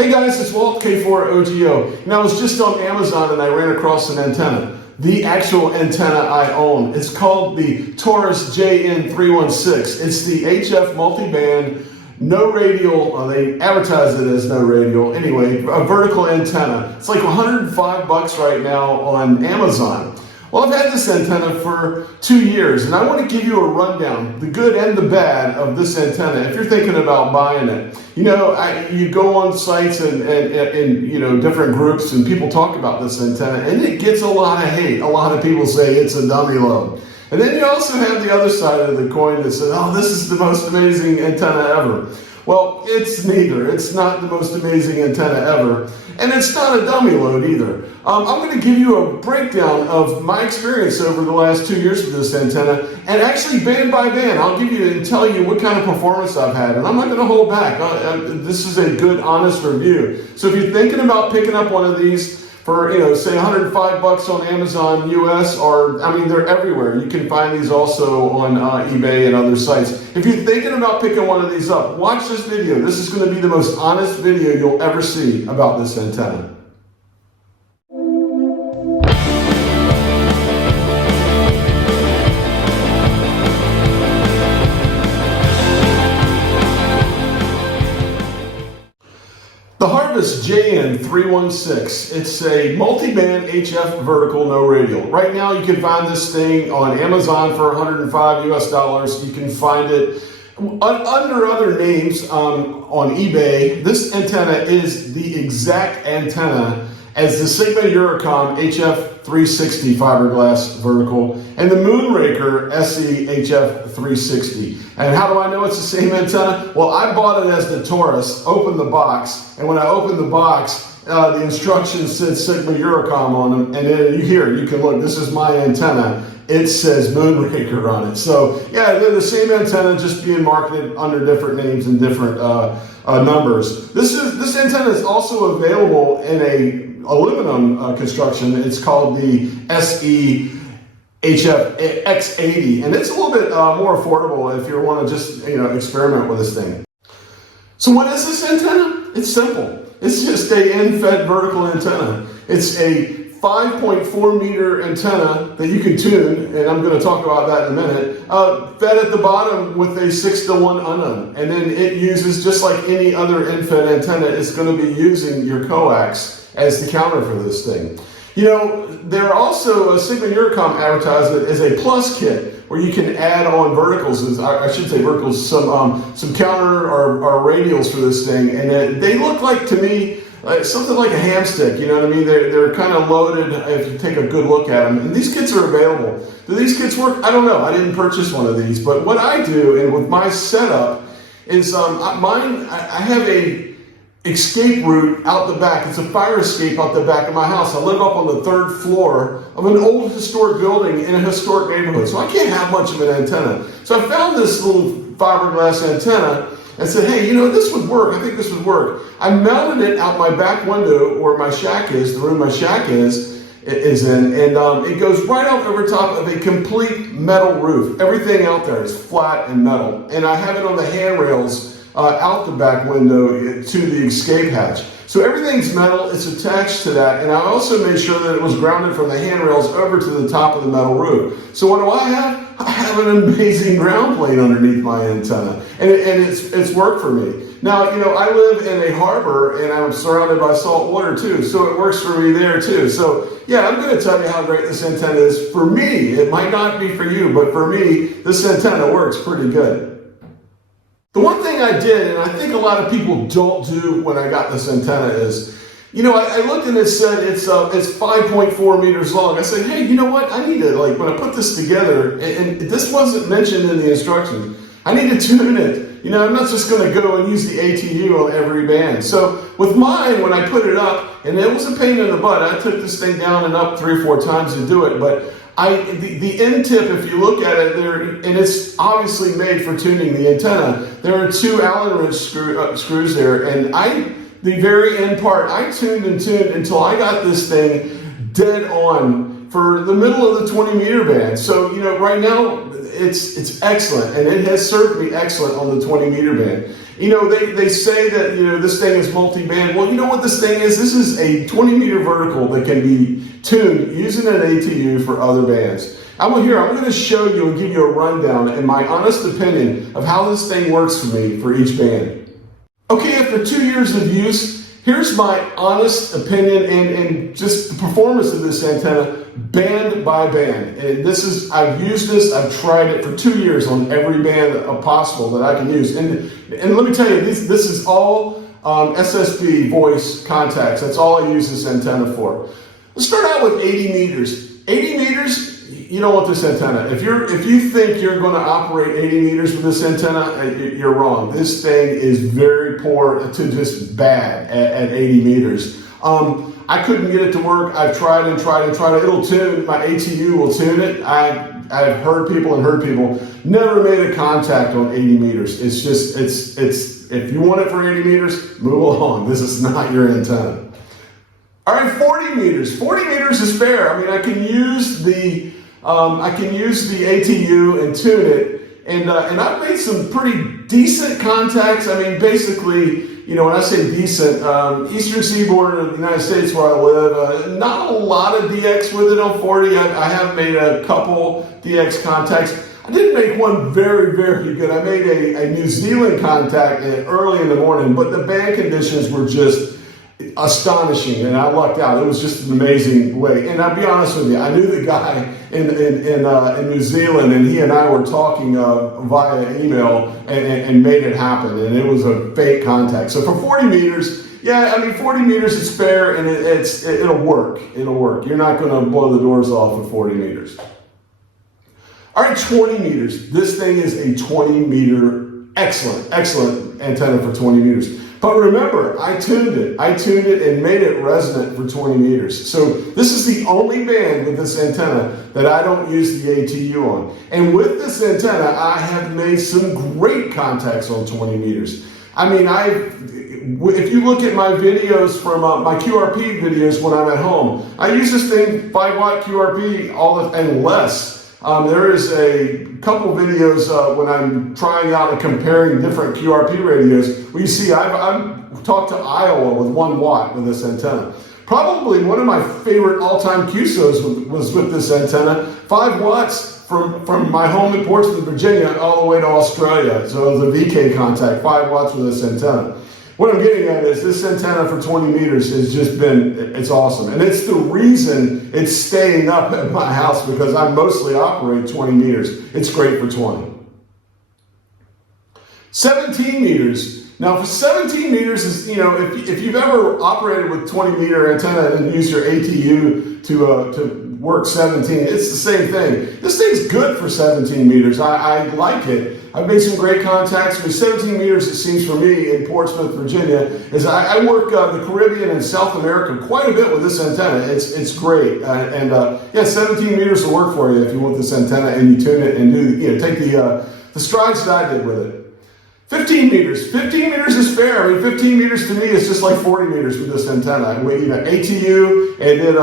Hey guys, it's Walt K4OGO. And I was just on Amazon and I ran across an antenna. The actual antenna I own. It's called the Taurus JN316. It's the HF multiband, no radial, they advertise it as no radial. Anyway, a vertical antenna. It's like $105 right now on Amazon. Well, I've had this antenna for 2 years, and I want to give you a rundown, the good and the bad of this antenna. If you're thinking about buying it, you go on sites and different groups, and people talk about this antenna, and it gets a lot of hate. A lot of people say it's a dummy load. And then you also have the other side of the coin that says, oh, this is the most amazing antenna ever. Well, it's neither. It's not the most amazing antenna ever, and it's not a dummy load either. I'm going to give you a breakdown of my experience over the last 2 years with this antenna, and actually band by band, I'll give you and tell you what kind of performance I've had, and I'm not going to hold back. This is a good, honest review. So if you're thinking about picking up one of these for, say $105 on Amazon US, they're everywhere. You can find these also on eBay and other sites. If you're thinking about picking one of these up, watch this video. This is going to be the most honest video you'll ever see about this antenna. The Harvest JN316, it's a multi-band HF vertical, no radial. Right now you can find this thing on Amazon for $105 US. You can find it under other names on eBay. This antenna is the exact antenna as the Sigma Eurocom HF360 fiberglass vertical and the Moonraker SE HF360. And how do I know it's the same antenna? Well, I bought it as the Taurus, opened the box, and when I opened the box, the instructions said Sigma Eurocom on them, and then you can look, this is my antenna. It says Moonraker on it. So yeah, they're the same antenna, just being marketed under different names and different numbers. This antenna is also available in a aluminum construction. It's called the SE HF X80, and it's a little bit more affordable if you want to just experiment with this thing. So what is this antenna? It's simple. It's just a end-fed vertical antenna. It's a 5.4 meter antenna that you can tune, and I'm going to talk about that in a minute, fed at the bottom with a 6-to-1 unknown. And then it uses, just like any other end-fed antenna, it's going to be using your coax as the counter for this thing. There also, Sigma Eurocom advertised it as a plus kit where you can add on verticals, I should say verticals, some counter or radials for this thing. And they look like, to me, something like a ham stick, you know what I mean? They're kind of loaded if you take a good look at them. And these kits are available. Do these kits work? I don't know. I didn't purchase one of these. But what I do, and with my setup, is I have a escape route out the back. It's a fire escape out the back of my house. I live up on the 3rd floor of an old historic building in a historic neighborhood. So I can't have much of an antenna. So I found this little fiberglass antenna and said, hey, this would work. I think this would work. I mounted it out my back window where my shack is, the room my shack is in, and it goes right out over top of a complete metal roof. Everything out there is flat and metal. And I have it on the handrails out the back window to the escape hatch. So everything's metal, it's attached to that, and I also made sure that it was grounded from the handrails over to the top of the metal roof. So what do I have? I have an amazing ground plane underneath my antenna, and it's worked for me. Now, I live in a harbor, and I'm surrounded by salt water too, so it works for me there too. So yeah, I'm going to tell you how great this antenna is for me. It might not be for you, but for me, this antenna works pretty good. The one thing I did, and I think a lot of people don't do when I got this antenna is, I looked and it said it's 5.4 meters long. I said, hey, you know what? I need to, when I put this together, and this wasn't mentioned in the instructions, I need to tune it. I'm not just going to go and use the ATU on every band. So with mine, when I put it up, and it was a pain in the butt, I took this thing down and up 3 or 4 times to do it, but the end tip, if you look at it there, and it's obviously made for tuning the antenna, there are 2 Allen wrench screws there, and the very end part, I tuned until I got this thing dead on for the middle of the 20 meter band. So, right now, it's excellent, and it has served me excellent on the 20 meter band. They say that, this thing is multi-band. Well, you know what this thing is? This is a 20 meter vertical that can be tuned using an ATU for other bands. I'm going to show you and give you a rundown and my honest opinion of how this thing works for me for each band. Okay, after 2 years of use, here's my honest opinion and just the performance of this antenna band by band. And I've used this, I've tried it for 2 years on every band possible that I can use. And let me tell you, this is all SSB voice contacts. That's all I use this antenna for. Let's start out with 80 meters. 80 meters, you don't want this antenna. If you think you're going to operate 80 meters with this antenna, you're wrong. This thing is very poor to just bad at 80 meters. I couldn't get it to work. I've tried and tried and tried it. It'll tune. My ATU will tune it. I've heard people. Never made a contact on 80 meters. It's just, if you want it for 80 meters, move along. This is not your antenna. All right, 40 meters. 40 meters is fair. I mean, I can use the ATU and tune it, and I've made some pretty decent contacts. I mean, basically, when I say decent, eastern seaboard of the United States where I live, not a lot of DX with it on 40. I have made a couple DX contacts. I did make one very, very good. I made a New Zealand contact early in the morning, but the band conditions were just astonishing, and I lucked out. It was just an amazing way. And I'll be honest with you, I knew the guy in New Zealand, and he and I were talking via email and made it happen. And it was a fake contact. So for 40 meters, 40 meters is fair, and it'll work. It'll work. You're not going to blow the doors off at 40 meters. All right, 20 meters. This thing is a 20 meter, excellent antenna for 20 meters. But remember, I tuned it and made it resonant for 20 meters. So this is the only band with this antenna that I don't use the ATU on. And with this antenna, I have made some great contacts on 20 meters. I mean, if you look at my videos from my QRP videos when I'm at home, I use this thing 5 watt QRP and less. There is a couple videos when I'm trying out and comparing different QRP radios where you see I've talked to Iowa with 1 watt with this antenna. Probably one of my favorite all-time QSOs was with this antenna, 5 watts from my home in Portsmouth, Virginia, all the way to Australia. So the VK contact, 5 watts with this antenna. What I'm getting at is this antenna for 20 meters has just it's awesome. And it's the reason it's staying up at my house, because I mostly operate 20 meters. It's great for 20. 17 meters. Now for 17 meters is, if you've ever operated with 20 meter antenna and used your ATU to work 17, it's the same thing. This thing's good for 17 meters. I like it. I've made some great contacts. With 17 meters, it seems for me, in Portsmouth, Virginia, is I work the Caribbean and South America quite a bit with this antenna. It's great. 17 meters will work for you if you want this antenna and you tune it and take the strides that I did with it. 15 meters. 15 meters is fair. I mean, 15 meters to me is just like 40 meters with this antenna. ATU and then,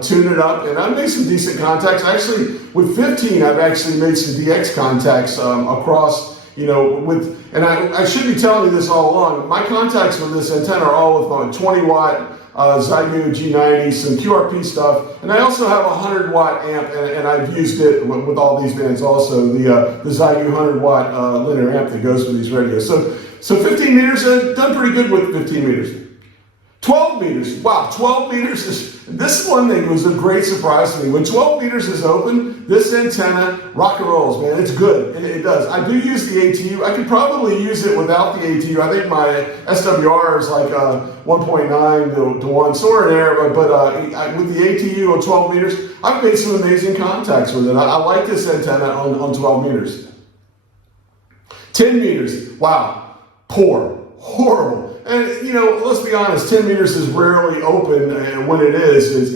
tune it up. And I've made some decent contacts. Actually, with 15, I've actually made some DX contacts across, and I should be telling you this all along. My contacts with this antenna are all with my 20 watt Zygu G90, some QRP stuff, and I also have a 100 watt amp, and I've used it with all these bands also, the Zygu 100 watt linear amp that goes with these radios. So 15 meters, done pretty good with 15 meters. 12 meters, wow, 12 meters this one thing was a great surprise to me. When 12 meters is open, this antenna rock and rolls, man. It's good, it does. I do use the ATU. I could probably use it without the ATU. I think my SWR is like 1.9 to 1, somewhere in there, but with the ATU on 12 meters, I've made some amazing contacts with it. I like this antenna on 12 meters. 10 meters, wow, poor, horrible. And, let's be honest, 10 meters is rarely open, and when it is,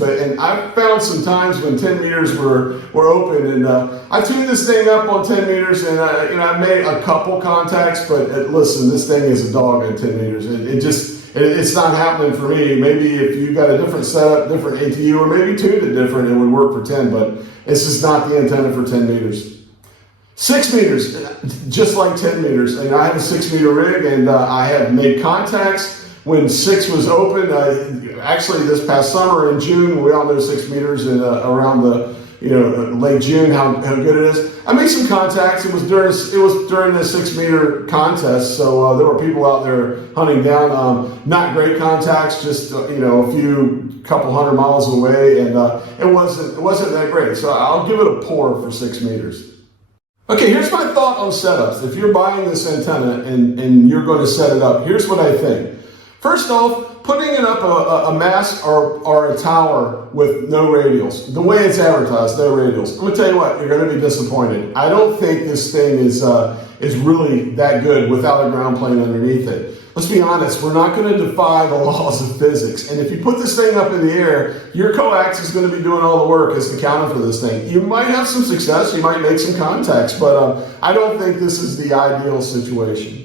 and I've found some times when 10 meters were open, and I tuned this thing up on 10 meters, and, I made a couple contacts, but listen, this thing is a dog at 10 meters. It's not happening for me. Maybe if you got a different setup, different ATU, or maybe tuned it different, it would work for 10, but it's just not the antenna for 10 meters. 6 meters, just like 10 meters. And I have a 6 meter rig, and I have made contacts when 6 was open. Actually, this past summer in June, we all know 6 meters and around the late June, how good it is. I made some contacts. It was during the 6 meter contest, so there were people out there hunting down not great contacts, just couple 100 miles away, and it wasn't that great. So I'll give it a pour for 6 meters. Okay, here's my thought on setups. If you're buying this antenna and you're going to set it up, here's what I think. First off, putting it up a mast or a tower with no radials, the way it's advertised, no radials. I'm gonna tell you what, you're gonna be disappointed. I don't think this thing is really that good without a ground plane underneath it. Let's be honest, we're not gonna defy the laws of physics. And if you put this thing up in the air, your coax is gonna be doing all the work as the counter for this thing. You might have some success, you might make some contacts, but I don't think this is the ideal situation.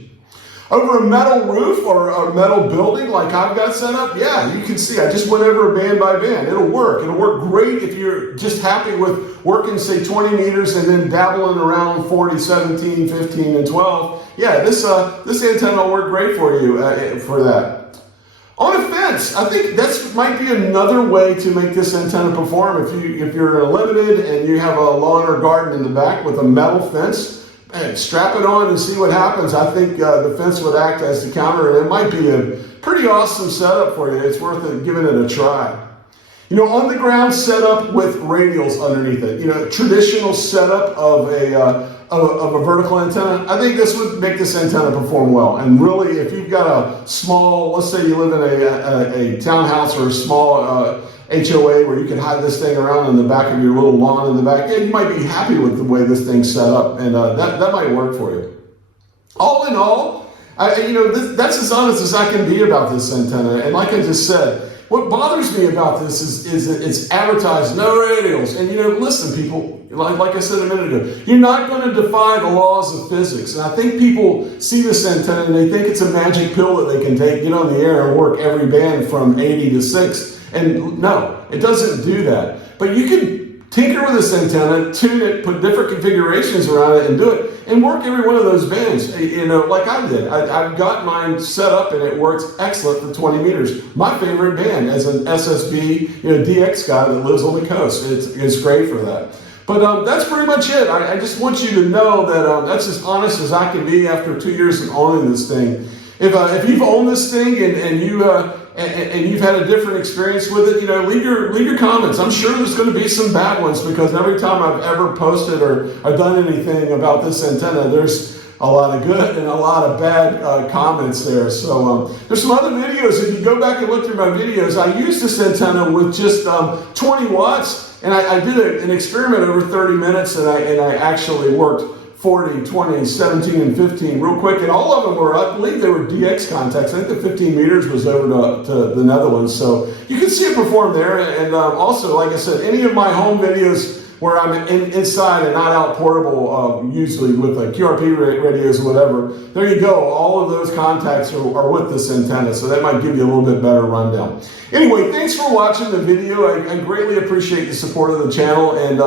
Over a metal roof or a metal building like I've got set up, yeah, you can see I just went over it band by band. It'll work. It'll work great if you're just happy with working, say, 20 meters and then dabbling around 40, 17, 15, and 12. Yeah, this antenna will work great for you for that. On a fence, I think that might be another way to make this antenna perform. If you're limited and you have a lawn or garden in the back with a metal fence, and strap it on and see what happens. I think the fence would act as the counter, and it might be a pretty awesome setup for you. It's worth it, giving it a try. On the ground setup with radials underneath it. Traditional setup of a vertical antenna. I think this would make this antenna perform well. And really, if you've got a small, let's say you live in a townhouse or a small HOA where you can hide this thing around in the back of your little lawn in the back, you might be happy with the way this thing's set up, and that might work for you. All in all, that's as honest as I can be about this antenna. And like I just said, what bothers me about this is that it's advertised no radials. And listen, people, like I said a minute ago, you're not going to defy the laws of physics. And I think people see this antenna and they think it's a magic pill that they can take, get on the air and work every band from 80 to 6. And no, it doesn't do that. But you can tinker with this antenna, tune it, put different configurations around it, and do it, and work every one of those bands, like I did. I've got mine set up, and it works excellent for 20 meters. My favorite band as an SSB, DX guy that lives on the coast. It's great for that. But that's pretty much it. I just want you to know that that's as honest as I can be after 2 years of owning this thing. If you've owned this thing and you've had a different experience with it, leave your comments. I'm sure there's going to be some bad ones, because every time I've ever posted or done anything about this antenna, there's a lot of good and a lot of bad comments there. So there's some other videos. If you go back and look through my videos, I used this antenna with just 20 watts, and I did an experiment over 30 minutes, and I actually worked 40, 20, 17, and 15 real quick, and all of them were, I believe they were DX contacts. I think the 15 meters was over to the Netherlands, so you can see it perform there. And also, like I said, any of my home videos where I'm inside and not out portable, usually with like QRP radios or whatever, there you go. All of those contacts are with this antenna, so that might give you a little bit better rundown. Anyway, thanks for watching the video. I greatly appreciate the support of the channel and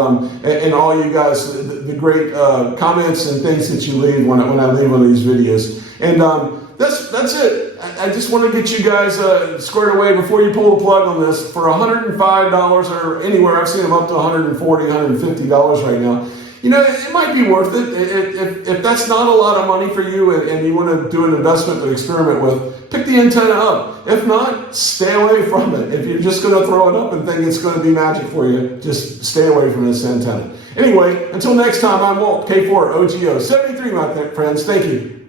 all you guys, the great comments and things that you leave when I leave on these videos. And that's it. I just want to get you guys squared away before you pull the plug on this. For $105 or anywhere, I've seen them up to $140, $150 right now. It might be worth it. If that's not a lot of money for you and you want to do an investment to experiment with, pick the antenna up. If not, stay away from it. If you're just going to throw it up and think it's going to be magic for you, just stay away from this antenna. Anyway, until next time, I'm Walt, K4OGO 73, my friends. Thank you.